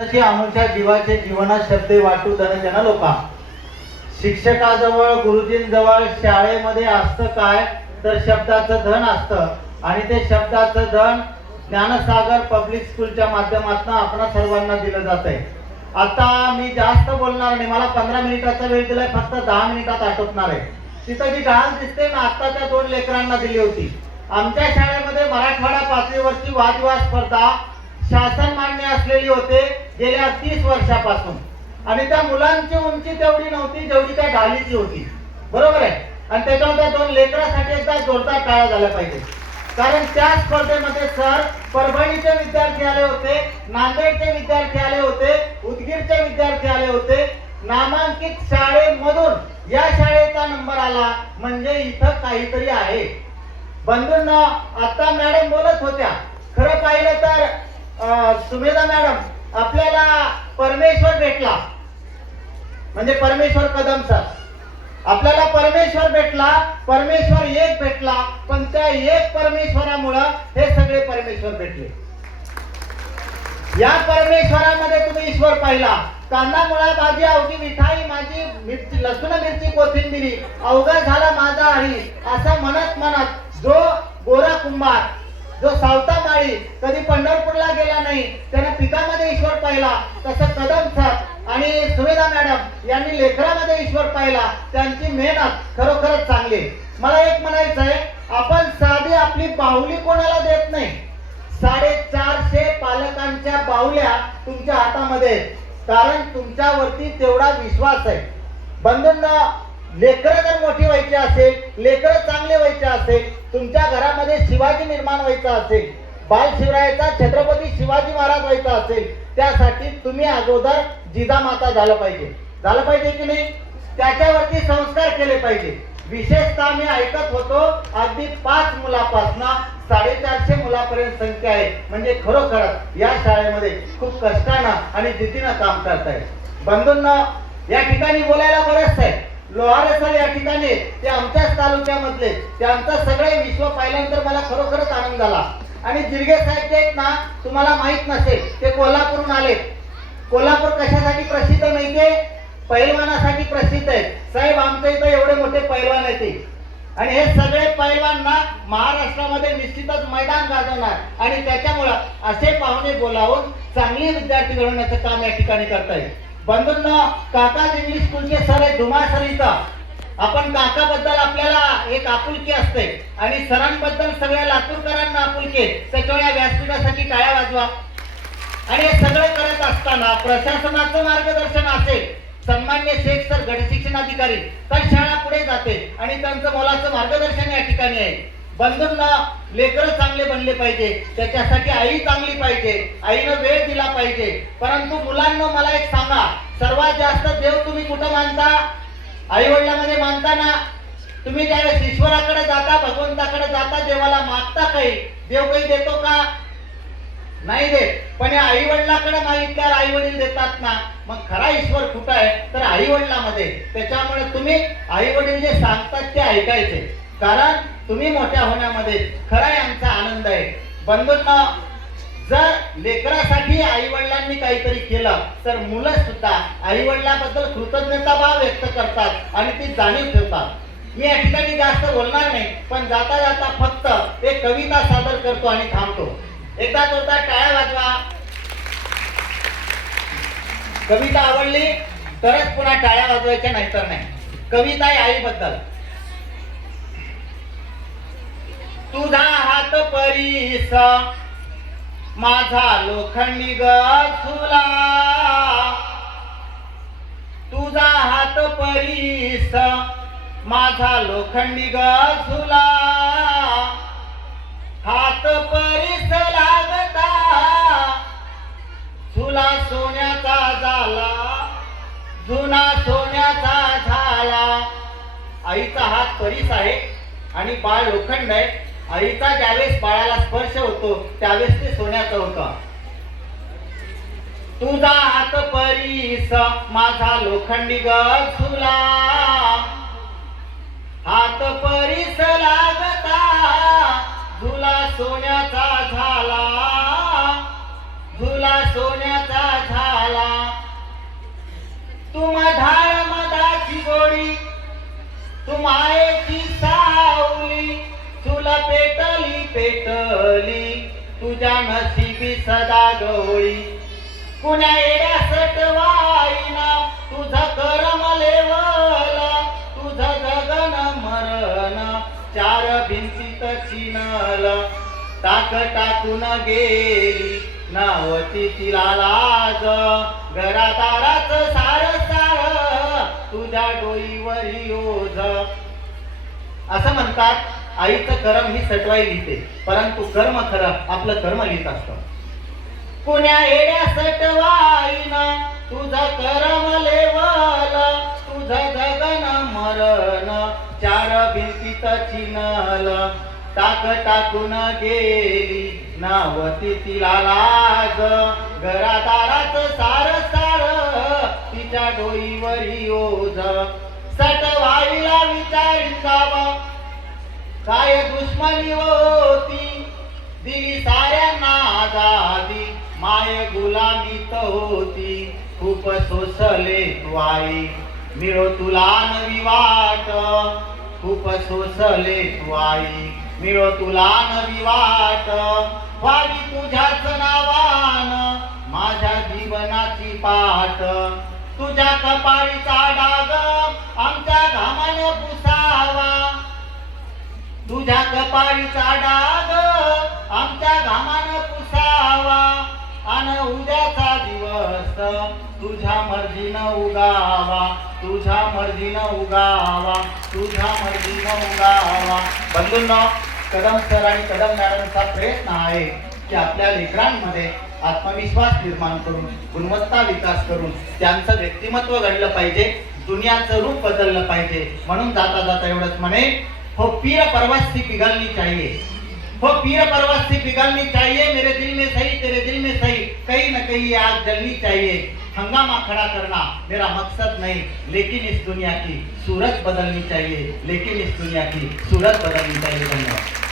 आमच्या जीवाचे जीवनात शब्द वाटू धनजन लोका. शिक्षकाजवळ गुरुजींजवळ शाळेमध्ये असतं काय तर शब्दाचं धन असतं आणि ते शब्दाचं धन ज्ञानसागर पब्लिक स्कूलच्या माध्यमातून आपण सर्वांना दिलं जात आहे. आता मी जास्त बोलणार नाही, मला 15 मिनिटाचा वेळ दिलाय, फक्त 10 मिनिटात आटोपणार आहे. तिथं जी ढाल दिसते ना, आता त्या 2 लेकरांना दिली होती. आमच्या शाळेमध्ये मराठवाडा पातळीवरची वादविवाद स्पर्धा शासन मान्य असलेली होते गेल्या 30 वर्षापासून, आणि त्या मुलांची उंची तेवढी नव्हती जेवढी त्या ढालीची होती. बरोबर आहे. आणि त्याच्यामध्ये 2 लेकरांसाठी एकदा जोरदार टाळ्या झाल्या पाहिजे, कारण त्या स्पर्धेमध्ये सर परभणीचे विद्यार्थी आले होते, नांदेडचे विद्यार्थी आले होते, उदगीरचे विद्यार्थी आले होते. नामांकित शाळेमधून या शाळेचा नंबर आला म्हणजे इथं काहीतरी आहे. बंधूंनो, आता मॅडम बोलत होत्या, खरं पाहिलं तर सुमेधा मॅडम आपल्याला परमेश्वर भेटला, म्हणजे परमेश्वर कदम सर, आपल्याला परमेश्वर भेटला, परमेश्वर एक भेटला, पण त्या एक परमेश्वरामुळे हे सगळे परमेश्वर भेटले. या परमेश्वरामध्ये तुम्ही ईश्वर पाहिला. कांदा मुळा भाजी अवघी मिठाई माझी मिरची लसूण मिरची कोथिंबिरी अवघा झाला माझा हरी, असं म्हणत म्हणत जो गोरा कुंभार, जो सावता माळी कधी पंढरपूरला गेला नाही, त्याने पिकामध्ये ईश्वर पाहिला, तसं कदम सर आणि सुमेधा मॅडम यांनी लेकरामध्ये ईश्वर पाहिला. त्यांची मेहनत खरोखरच चांगली. मला एक म्हणायचं आहे, आपण साधी आपली बाहुली कोणाला देत नाही. 450 पालकांच्या बाहुल्या तुमच्या हातामध्ये आहेत, कारण तुमच्यावरती तेवढा विश्वास आहे. बंधूंना, लेकरं जर मोठी व्हायची असेल, लेकरं चांगले व्हायचे असेल, तुमच्या घरामध्ये शिवाजी निर्माण व्हायचा असेल, बालशिवरायाचा छत्रपती शिवाजी महाराज व्हायचा असेल, त्यासाठी तुम्ही अगोदर जिजामाता झालं पाहिजे की नाही. त्याच्यावरती संस्कार केले पाहिजे. विशेषतः मी ऐकत होतो अगदी 5 मुलापासून 450 मुलापर्यंत संख्या आहे, म्हणजे खरोखरच या शाळेमध्ये खूप कष्टानं आणि जिद्दीनं काम करताय. बंधूंना, या ठिकाणी बोलायला बरंच आहे. लोहारे सर या ठिकाणी, ते आमच्याच तालुक्यामधले, त्यांचं सगळे विश्व पाहिल्यानंतर मला खरोखरच आनंद झाला. आणि जिरगे साहेब जे आहेत ना, तुम्हाला माहित नसेल, ते कोल्हापूरहून आले. कोल्हापूर कशासाठी प्रसिद्ध माहितीये? पैलवानासाठी प्रसिद्ध आहे. साहेब, आमच्या इथं एवढे मोठे पैलवान आहेत, आणि हे सगळे पैलवान महाराष्ट्रामध्ये निश्चितच मैदान गाजवणार, आणि त्याच्यामुळं असे पाहुणे बोलावून चांगली विद्यार्थी घडवण्याचं काम या ठिकाणी करताय. बंधूंनो, काका इंग्लिश स्कूलचे सर आहे धुमा सर. इथं आपण काकाबद्दल आपल्याला एक आपुलकी असते, आणि सरांबद्दल सगळ्या लातूरकरांना आपुलकी. त्याच्यामुळे व्यासपीठासाठी टाळ्या वाजवा. आणि हे सगळं करत असताना प्रशासनाचं मार्गदर्शन असेल, सन्मान्य शेख सर गट शिक्षणाधिकारी, तर शाळा पुढे जाते आणि त्यांचं मोलाचं मार्गदर्शन या ठिकाणी आहे. बंधूंना, लेकरं चांगले बनले पाहिजे, त्याच्यासाठी आई चांगली पाहिजे, आईनं वेळ दिला पाहिजे. परंतु मुलांना मला एक सांगा, सर्वात जास्त देव तुम्ही कुठं मानता? आई वडिलांमध्ये मानता ना. तुम्ही ज्यावेळेस ईश्वराकडे जाता, भगवंताकडे जाता, देवाला मागता, काही देव काही देतो का? नाही देत. पण या आई वडिलांकडे मागितल्यावर आई वडील देतात ना. मग खरा ईश्वर कुठं आहे तर आई वडिलांमध्ये. त्याच्यामुळे तुम्ही आई वडील जे सांगतात ते ऐकायचे, कारण तुम्ही मोठ्या होण्यामध्ये खरा आमचा आनंद आहे. बंधूंना, जर लेकरासाठी आई वडिलांनी काहीतरी केलं तर मुलं सुद्धा आई वडिलांबद्दल कृतज्ञता भाव व्यक्त करतात आणि ती जाणीव ठेवतात. मी या ठिकाणी जास्त बोलणार नाही, पण जाता जाता फक्त एक कविता सादर करतो आणि थांबतो. एकदा जोरदार टाळ्या वाजवा. कविता आवडली तरच पुन्हा टाळ्या वाजवायच्या, नाहीतर नाही. कविता आहे आईबद्दल. तुझा हात परीस माझा लोखंडी गझुला, तुझा हात परीस माझा लोखंडी गझुला, हात परीस लागता झुला सोन्याचा झाला, जुना सोन्याचा झाला. आईचा हात परीस आहे आणि बाळ लोखंड आहे. आईचा ज्यावेळेस बाळाला स्पर्श होतो त्यावेळेस ते सोन्याचं होतं. तुझा हात परीस माझा लोखंडी गझुला, हात परीस लागता झुला सोन्याचा झाला, झुला सोन्याचा झाला. पेटली तुझ्या नशिबी सदा गवळी. कुण्या येड्या सटवाईना तुझं करम लेवला, तुझं जगन मरण चार भिंतीत चिनल. टाक टाकून गेली नावती तिला लाज, घरादाराच सार सार तुझ्या डोईवरी ओझ. असं म्हणतात आईचं कर्म ही सटवाई लिहिते, परंतु कर्म खरं आपलं कर्म लिहित असतं. कुण्या येड्या सटवाईना तुझं कर्म लेवल, तुझं जगन मरण चार भिंतीत चिनल. टाक टाकून गेली नावती तिला लाज, घरादाराच सार सार तिच्या डोईवरी ओझ. सटवाईला विचारितावा काय दुश्मनी होती, दिली साऱ्यांना आजादी माय गुलामीत होती. खूप सोसले तू आई मिळो तुला नवी वाट, खूप सोसले तू आई मिळो तुला नवी वाट. व्हावी तुझ्याच नावान माझ्या जीवनाची पाठ, तुझ्या कपाळीचा डाग आमच्या घामाने पुसावा, तुझ्या कपाळीचा डाग आमच्या घामाने पुसावा. अन उद्याचा दिवस तुझ्या मर्जीनं उगावा, तुझ्या मर्जीनं उगावा, तुझ्या मर्जीनं उगावा. बंधूंनो, कदम सर आणि कदम मॅडमचा प्रयत्न आहे की आपल्या लेकरांमध्ये आत्मविश्वास निर्माण करून गुणवत्ता विकास करून त्यांचं व्यक्तिमत्व घडलं पाहिजे, दुनियाचं रूप बदललं पाहिजे. म्हणून जाता जाता एवढंच म्हणे, हो पीर पर्वत सी पिघलनी चाहिए, हो पीर पर्वत सी पिघलनी चाहिए, मेरे दिल में सही तेरे दिल में सही, कहीं न कहीं आग जलनी चाहिए. हंगामा खड़ा करना मेरा मकसद नहीं, लेकिन इस दुनिया की सूरत बदलनी चाहिए, लेकिन इस दुनिया की सूरत बदलनी चाहिए. धन्यवाद.